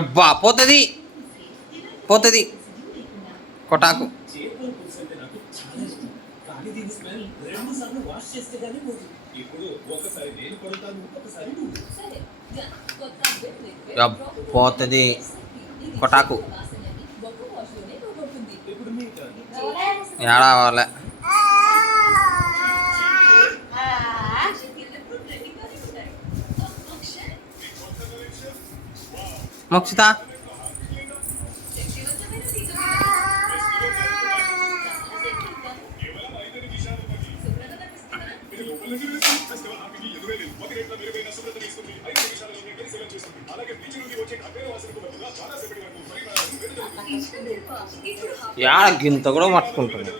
అబ్బా పోతుంది పోతుంది కొటాకు. పోతుంది కొటాకు ఏడా వాళ్ళ మోక్షిత యాడ గింత కూడా పట్టుకుంటుంది.